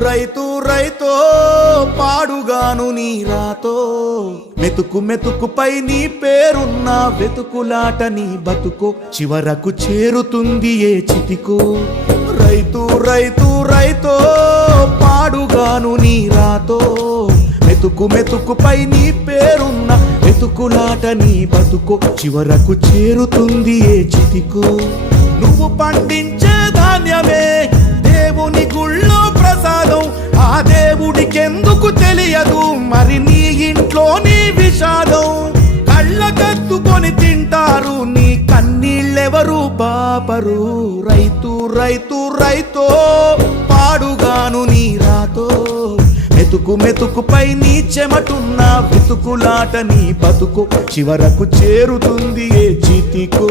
రైతు రైతో పాడుగాను నీ రాతో మెతుకు మెతుకుపై నీ పేరున్న వెతుకులాట నీ బతుకో చివరకు చేరుతుంది ఏ చితికో రైతు రైతు రైతో పాడుగాను నీ రాతో మెతుకు మెతుకుపై నీ పేరున్న వెతుకులాట నీ బతుకో చివరకు చేరుతుంది ఏ చితికో నువ్వు పండించే ధాన్యమే దేవుని గుళ్ళో ప్రసాదం ఆ దేవుడికెందుకు తెలియదు మరి నీ ఇంట్లో నీ విషాదం కళ్ళకత్తుకొని తింటారు నీ కన్నీళ్ళెవరు పాపరు రైతు రైతు రైతో పాడుగాను నీ రాతో మెతుకు మెతుకుపై నీ చెమటున్న వెతుకులాట నీ బతుకు చివరకు చేరుతుంది ఏ చితికో